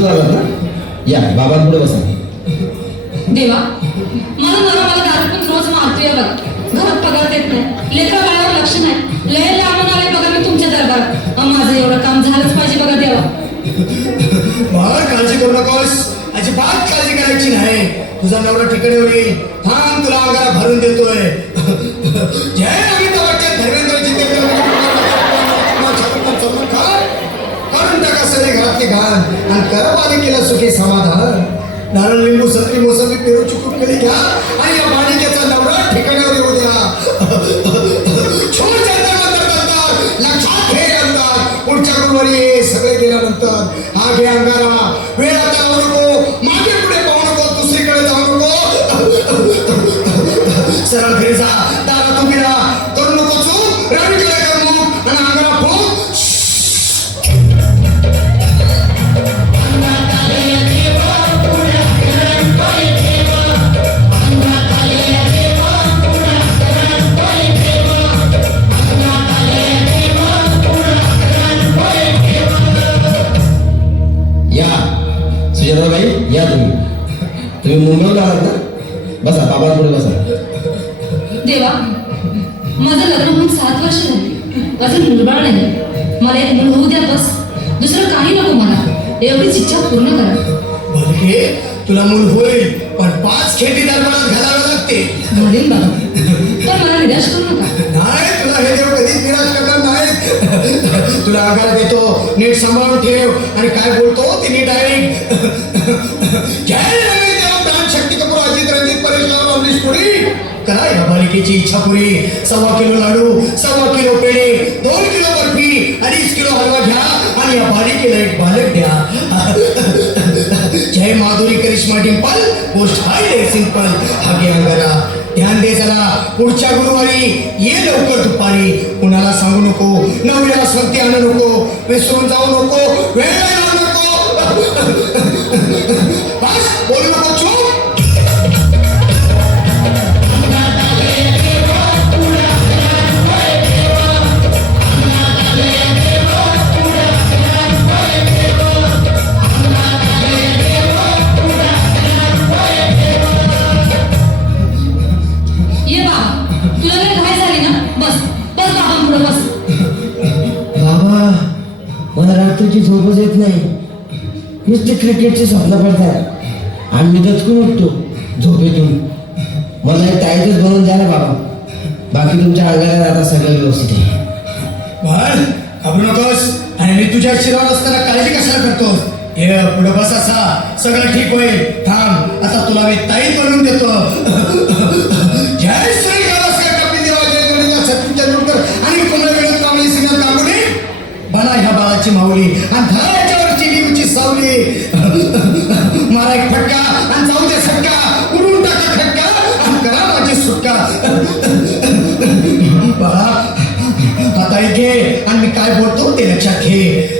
समजून आलात ना? या बाबा पुढे बसा. देवा, माझा नवरा मला दारू पण रोज मारतोय बघ. घरात पगार देत नाही, लेकरं बाळावर लक्ष नाही. लय लांबून आले बघा मी तुमच्या दरबारात. माझं एवढं काम झालंच पाहिजे बघा देवा. बाळ काळजी करू नकोस, अजिबात काळजी करायची नाही. तुझा नवरा ठिकाणीवर येईल. थांब, तुला अंगाला भरून देतोय. जय अमिताभ बच्चन, धर्मेंद्रजी करून टाका सगळे घरातले घाण आणि करा बालिकेला सुखी समाधान. नारळ, लिंबू, संत्री, मोसंबी, पेरू, चिकू केली घ्या आणि या बालिकेचा नवरा ठिकाणावर येऊ द्या. छोट लक्षात घे अंतर. पुढच्या गुरुवारी सगळे गेल्यानंतर हा घे अंगारा. वेळ आता लावू नको, मागे पुढे पाहू नको, दुसरीकडे जाऊ नको. सरळ घरी जा, दारा तू गिरा करू नको चूक. राणीकडे कर मग आणि अंगारा फूक. सुजाताबाई, या तुम्ही मुंबईला आहात ना? बसा, बाबा पुढे बसा. देवा, माझं लग्न होऊन 7 वर्ष झाली, अजून मुलबाळ नाही. मला एक मूल होऊ द्या बस. दुसरं काही नको मला. एवढीच इच्छा पूर्ण करा. बालके, तुला मूल होईल, पण 5 खेटी दरबारात घालावे लागते. घालीन बाबा, पण मला निराश करू नका. नाही, तुला हे देव कधीच निराश करणार नाही. तुला आगार देतो, नीट सांभाळून ठेव आणि काय बोलतो ते नीट ऐक. जय देव प्राण शक्ती कपूर, अजित रंजित, परेश राव, अमरीश पुरी. करा या बालिकेची इच्छा पुरी. 1.25 किलो लाडू, 1.25 किलो पेढे, 2 किलो बर्फी, 2.5 किलो हलवा घ्या आणि या बालिकेला एक बालक द्या. जय माधुरी करिश्मा डिंपल, पोस्ट हाय डे सिंपल. हा घे अंगारा, ध्यान दे जरा. पुढच्या गुरुवारी ये लवकर दुपारी. कुणाला सांगू नको, नवऱ्याला संगती आणू नको, विसरून जाऊ नको, वेळ लावू नको. बस, बोलू नको, चूप. ये बाबा, तुला काही घाई झाली ना? बस बस बाबा पुढे बस. बाबा, मला रात्रीची झोपच येत नाही. नुसते क्रिकेटचे स्वप्न पडतात आणि मी दचकून उठतो झोपेतून. मला एक टाईटच बनवून द्या ना बाबा. बाकी तुमच्या अंगाला आता सगळं व्यवस्थित आहे. बाळ, घाबरू नकोस आणि मी तुझ्या शिरावर असताना काळजी कशाला करतोस? हे पुढे बस, असा सगळं ठीक होईल. थांब, आता तुला मी ताई बनवून देतो. जय श्री गावस्कर, कपिलदेव, जय गुरुदेव, सचिन तेंडुलकर आणि कुंभलगड कांबळे, सिंगल कांबळे. बना ह्या बाळाची माऊली आणि धरा याच्यावरची लिंबूची सावली. मारा एक फटका आणि जाऊ दे सटका. उडून टाका खटका आणि करा माझी सुटका. बाळा, आता घे आणि मी काय बोलतो ते लक्षात घे.